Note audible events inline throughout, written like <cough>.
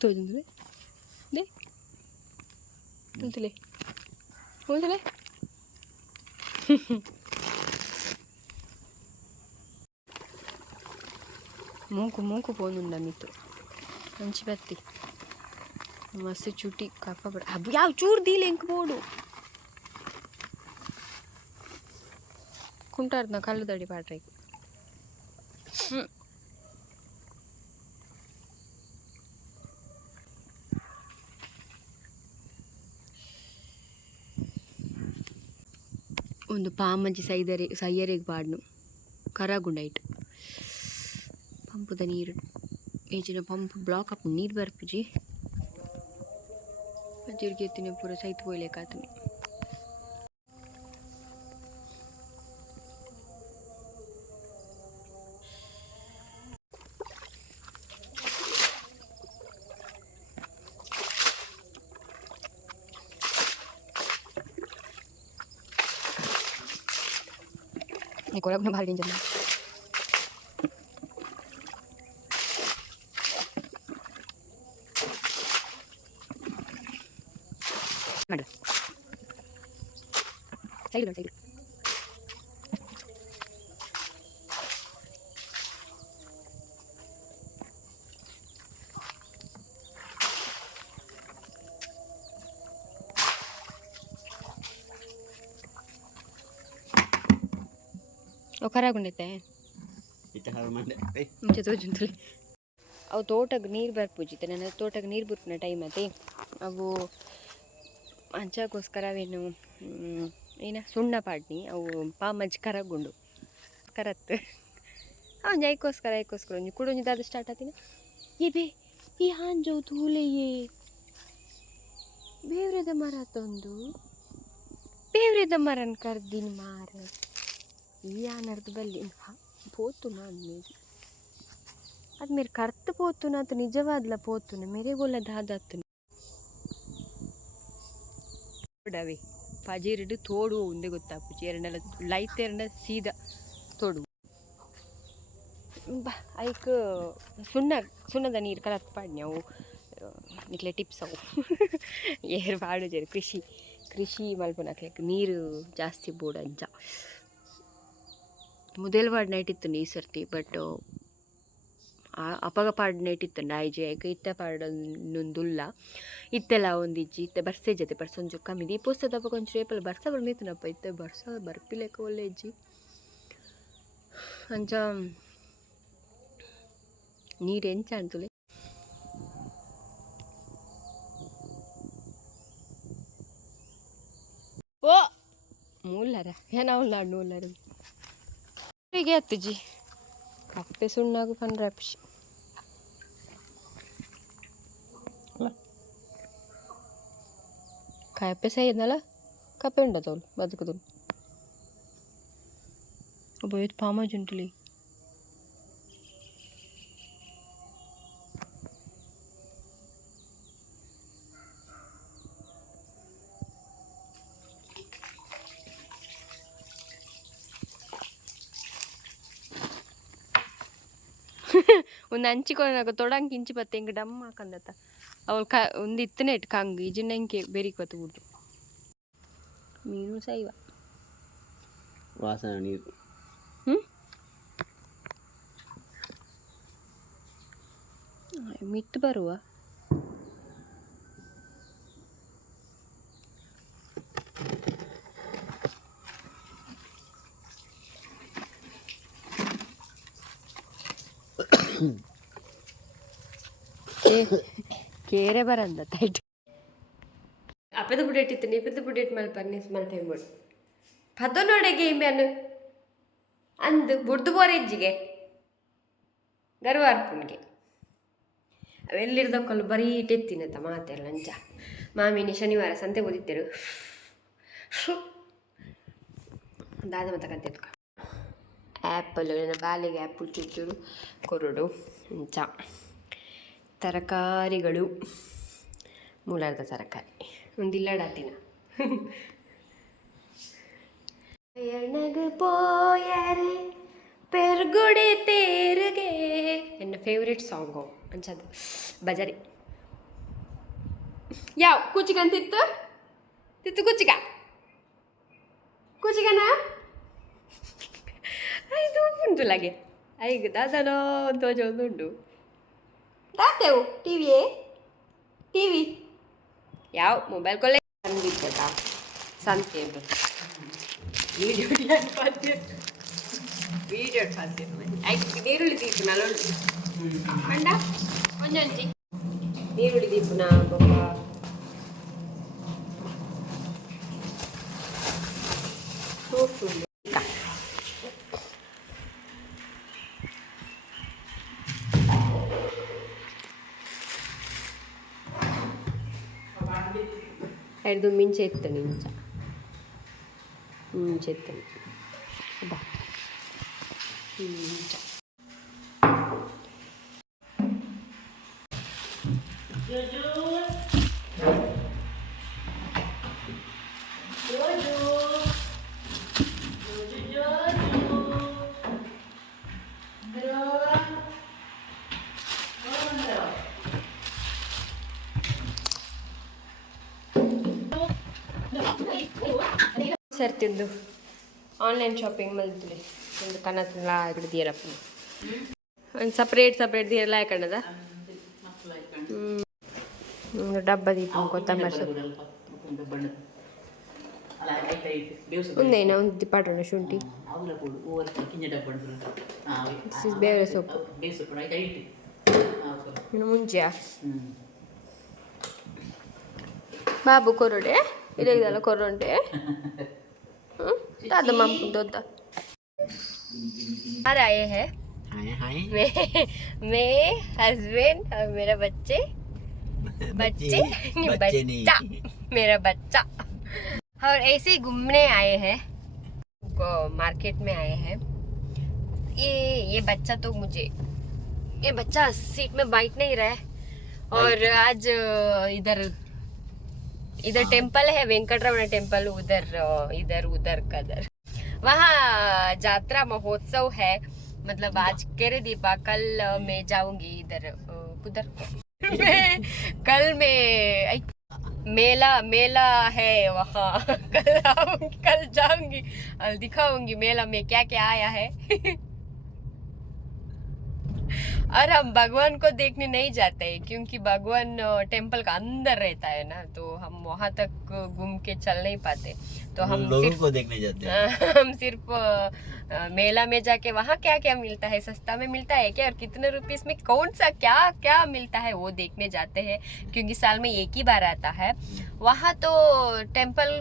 తోచిందిలే they. అంతలే అంతలే మూకు మూకు పోనుండ మీతో మంచి పత్తి మస్తు చుట్టి కప్పబడి అబ్బు యావ్ చూడు దీలు ఇంకపోడు కుంటారు నా కళ్ళు తడి పాటకి ಒಂದು ಪಾಮಂಚಿ ಸೈದರಿ, ಸೈಯರಿಗೆ ಪಾಡ್ನು ಕರಾಗುಂಡೈಟ್. ಪಂಪುದ ನೀರು. ಏಜಿನ ಪಂಪ್ ಬ್ಲಾಕ್ ಅಪ್ ನೀರು ಬರ್ಪುಜಿ. ಅಜ್ಜಿರ್ಗೆ ಎತ್ತಿನ ಪೂರ ಸೈತ್ ಪೋಯ್ಲೇಕಾತನಿ నీ కొరకు బాలించింది మేడం సైడ్ సైడ్ ಮಂಡೆ ಮುಂಚೆ ತೋಜುಂತಲೆ ಅವು ತೋಟಕ್ಕೆ ನೀರು ಬರ್ಪೂಜಿತೆ ನನ್ನ ತೋಟಕ್ಕೆ ನೀರು ಬಿಟ್ಟಿನ ಟೈಮ್ ಅತಿ ಅವು ಅಂಚಕ್ಕೋಸ್ಕರ ಅವೇನು ಏನ ಸುಣ್ಣ ಪಾಡ್ನಿ. ಅವು ಪಾಮಜ್ಜಿ ಕರಗುಂಡು. ಕರತ್. ಅವ್ನು ಐಕೋಸ್ಕರ ಐಕೋಸ್ಕರ ಒಂಜಿ ಕುಡೊಂಜಿ ದಾದ ಸ್ಟಾರ್ಟ್ ಆತಿನ? ಏ ಬೇ ಈ ಹಾಂಜೋ ಧೂಲೆಯೇ ಬೇವ್ರೆದ ಮರ ತಂದು ಬೇವ್ರೆದ ಮರನ್ ಕರ್ದಿನ್ ಮಾರ ఈ అనర్థ బల్లి పోతున్నా మీరు అది మీరు కరెక్ట్ పోతున్నా అది నిజవాదిలా పోతున్నా మీరే గోళ్ళ దాదాతున్నా ಅವಿ ಪಜಿರಿಡು ತೋಡು ಒಂದೇ ಗೊತ್ತಾಪುಜಿ ಎರಡೆಲ್ಲ ಲೈತ್ ಎರಡ ಸೀದಾ ತೋಡು ಬಾ ಐಕ್ ಸುಣ್ಣ ಸುಣ್ಣದ ನೀರು ಕಲತ್ ಪಾಡ್ನಿ ಅವು ಇಟ್ಲೆ ಟಿಪ್ಸ್ ಅವು ಏರ್ ಪಾಡು ಜರಿ ಕೃಷಿ ಕೃಷಿ ಮಲ್ಪನಕ್ಲೆಕ್ ನೀರು ಜಾಸ್ತಿ ಬೋಡ ಅಂಜ ಮುದಲ್ ಪಾಡ್ ನೈಟ್ ಇತ್ತು ಈ ಸರ್ತಿ ಬಟ್ ಅಪಗ ಪಾಡ್ ನೈಟ್ ಇತ್ತು ಆಯ್ಜೆ ಐಕ ಇತ್ತ ಪಾಡೊಂದುಲ್ಲ ಇತ್ತೆಲ್ಲ ಒಂದಿಜ್ಜಿ ಇತ್ತೆ ಬರ್ಸೆ ಜೊತೆ ಬರ್ಸೊಂದು ಕಮ್ಮಿ ದೀಪೋತ್ಸವ ಕೊಂಚ ರೇಪಲ್ಲಿ ಬರ್ಸ ಬರ್ನಿತ್ತನಪ್ಪ ಇತ್ತ ಬರ್ಸ ಬರ್ಪಿಲೇಕ ಒಳ್ಳೆ ಅಜ್ಜಿ ಅಂಚ ನೀರು ಎಂಚ ಅಂತುಲೆ ಓ! ಮೂಲರ ಏನ ಉಳ್ಳಾಡು ಮೂಲರು ಹೀಗೆ ಅತ್ತಜಿ ಕಪ್ಪೆ ಸುಣ್ಣಾಗು ಪಂಡ್ರೆ ಅಪ್ಸಿ ಕಪ್ಪೆ ಸೈದಲ್ಲ ಕಪ್ಪೆ ಉಂಡ ತೋಲು ಬದುಕುದು ಒಬ್ಬ ಇವತ್ತು ಪಾಮಜ್ ಉಂಟುಲಿ ಒಂದು ಹಂಚಿಕೊಂಡು ತೊಡಂಗೆ ಇಂಚಿ ಬತ್ತೆ ಹಿಂಗೆ ಡಮ್ ಹಾಕಂದತ್ತ. ಅವಳು ಕ ಒಂದು ಇತ್ತನೇ ಇಟ್ಟು ಕಂಗ್ ಇಜನ್ನ ಹಿಂಗೆ ಬೇರಿಗೆ ಬತ್ತು ಬಿಟ್ಟು ಮೀನು ಸೈವ ವಾಸನ ನೀರು. ಹ್ಞೂ ಮಿತ್ತು ಬರುವ? ಕೇರೆ ಬರಂದ ತೈಟ್ ಅಪ್ಪದ ಬುಡೇಟ್ ಇತ್ತು ನೀಪದ ಬುಡೇಟ್ ನೀಸ್ ನಿಸ್ ಮಲ್ಪ ಬಿಡು. ಪದ ನೋಡೆ ಗೇಮ್ ಅನ್ನು ಅಂದು ಬುಡ್ದು ಬೋರೆಜ್ಜಿಗೆ ಗರ್ವ ಅರ್ಪುನ್ಗೆ ಅವೆಲ್ಲಿರ್ದಕ್ಕಲ್ಲ ಬರೀ ಇಟ್ಟೆತ್ತಿನತ್ತ ಮಾತೆಲ್ಲ ಲಂಚ ಮಾಮಿನಿ ಶನಿವಾರ ಸಂತೆ ಓದಿದ್ದರು. ದಾದ ಮತ್ತೆ ಕಂತೆ ಆ್ಯಪಲ್ ಬಾಲಿಗೆ ಆ್ಯಪಲ್ ಚೂಚೂರು ಕೊರಡು ಅಂಚ ತರಕಾರಿಗಳು. ಮೂಲಾರ್ಧ ತರಕಾರಿ. ಒಂದಿಲ್ಲಡಾತಿನ ಎಣಗು ಪೋಯರೆ, ಪೆರ್ಗುಡಿ ತೇರುಗೆ. ಎನ್ನ ಫೇವ್ರೆಟ್ ಸಾಂಗು ಅಂಚದು ಬಜಾರಿ ಯಾವ? ಕೂಚಿಗಂತಿತ್ತು? ತಿತ್ತು ಕೂಚಿಗ. ಕೂಚಿಗನಾ? ಉಂಟು ಲಗೆ. ಐಗ ದಾದನೋ ತೋಜ ಒಂದು ಉಂಟು. ದಾತೆವು ಟಿ ಟಿವಿ? ಯಾವ? ಮೊಬೈಲ್ ಕೊಲ್ಲೆ? ಅಂದಿದ್ದಾ ಸಂತೆ ವಿಡಿಯೋ ವಿಡಿಯೋ ಐದು ನೀರುಳ್ಳಿ ದೀಪು ನಲ್ಲೊಂದು ಮಂಡ ಒಂಜೊಂಜಿ ನೀರುಳ್ಳಿ ದೀಪುನ ಬೊಕ್ಕ ಸೋಸುಳ್ಳಿ ಐದು ಮಿಂಚೆ ಇತ್ತು ನಿಂಚ ಮಿಂಚೆ ಇತ್ತು ಸರ್ತಿದ್ದು ಆನ್ಲೈನ್ ಶಾಪಿಂಗ್ ಮಲ್ತಿರಿ ಒಂದು ಕನ್ನಡ ಇಕಡೆ ದೀರಪ್ಪ ಒಂದು ಸಪ್ರೇಟ್ ಸಪ್ರೇಟ್ ದೀರೆಲ್ಲ ಯಾಕಂಡದ ಒಂದು ಡಬ್ಬ ದೀಪ ಕೊತ್ತಂಬರಿ ಒಂದೇನ ಒಂದು ದಿಪ್ಪಾಟೋಣ ಶುಂಠಿ. ಬೇರೆ ಸೊಪ್ಪು. ಇನ್ನು ಮುಂಚೆ ಬಾಬು ಕೊರಡೆ. ಇದೆಲ್ಲ ಕೊರೊಂಡೆ. <laughs> दादा माम दोदा आ आए हैं। मैं मैं हस्बैंड और मेरा बच्चे। बच्चे नहीं, बच्चा मेरा बच्चा। और ऐसे ही घूमने आए हैं। मार्केट में आए हैं। ये ये बच्चा तो मुझे ये बच्चा सीट में बैठ नहीं रहा है। और आज इधर इधर टेंपल है वेंकटरमण टेंपल उधर इधर उधर कदर वहाँ जात्रा महोत्सव है मतलब आज केरे दीपा कल मैं जाऊँगी इधर उधर कल मैं मेला मेला है वहाँ कल आऊँगी कल जाऊँगी दिखाऊँगी मेला में क्या क्या आया है और हम भगवान को देखने नहीं जाते हैं क्योंकि भगवान टेंपल का अंदर रहता है ना तो हम वहाँ तक घूम के चल नहीं पाते। तो हम लोगों सिर्फ़ को देखने जाते हैं। <laughs> हम सिर्फ़ मेला में जाके वहाँ क्या क्या मिलता है सस्ता में मिलता है क्या और कितने रुपीस में कौन सा क्या क्या मिलता है वो देखने जाते हैं क्योंकि साल में एक ही बार आता है। वहाँ तो टेंपल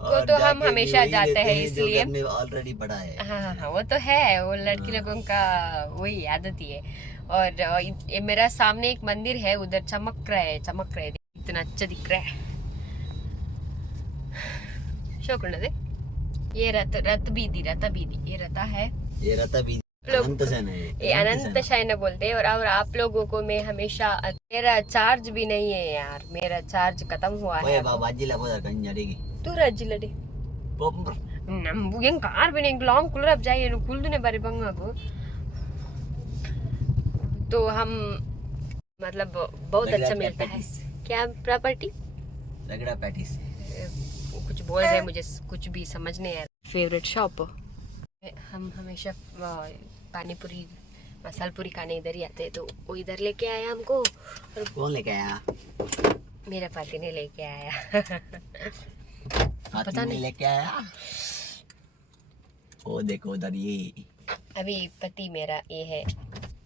को तो हम हमेशा जाते हैं इसलिए। ऑलरेडी पड़ा है। हाँ हाँ हाँ वो तो है वो लड़की हाँ। लोगों का वही आदत ही है। और अ, ये मेरा सामने एक मंदिर है उधर चमक रहा है चमक रहा है इतना अच्छा दिख रहा है शोकुंडदे ये रथ रथ बीदी रथ बीदी ये रथा है ये रहता भी लोग- अनंत सेन है ये अनंत शयन बोलते हैं और और आप लोगों को मैं हमेशा मेरा चार्ज भी नहीं है यार मेरा चार्ज खत्म हुआ ओए है बाबा अज्जी लगा कर जाएगी तू रजिलडी पोपर ನಮ್ಗೆ ಹೆಂಗ್ ಕಾರ್ ಬಿನ ಹೆಂಗ್ ಲಾಂಗ್ ಕುಲರ್ अब जाइए कुलदुने बारे बंगागो तो हम मतलब बहुत अच्छा मिलता है। क्या प्रॉपर्टी? रगड़ा पैटिस। कुछ बोल रहे मुझे कुछ भी समझ नहीं आ रहा। फेवरेट शॉप हम हमेशा पानी पूरी मसाल पूरी खाने इधर ही आते हैं तो वो इधर लेके आया हमको। और कौन लेके आया? मेरा पति ने लेके आया। पता ने नहीं। लेके आया? ओ देखो उधर ये। अभी पति मेरा ये है।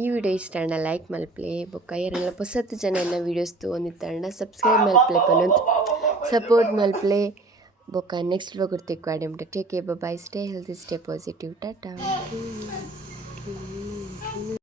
ಈ ವಿಡಿಯೋ ಇಷ್ಟ ಅಣ್ಣ ಲೈಕ್ ಮಲ್ಪ್ಲೆ ಬೊಕ್ಕ ಯಾರೆಲ್ಲ ಹೊಸತ್ತು ಜನ ವೀಡಿಯೋಸ್ ತೊಗೊಂಡಿತ್ತಣ್ಣ ಸಬ್ಸ್ಕ್ರೈಬ್ ಮಲ್ಪ್ಲೆ ಪನ್ನೊಂದು ಸಪೋರ್ಟ್ ಮಲ್ಪ್ಲೆ ಬೊಕ್ಕ ನೆಕ್ಸ್ಟ್ ಬಗ್ಗೆ ಗುರ್ತಿಕ್ಕ take bye stay healthy stay positive tata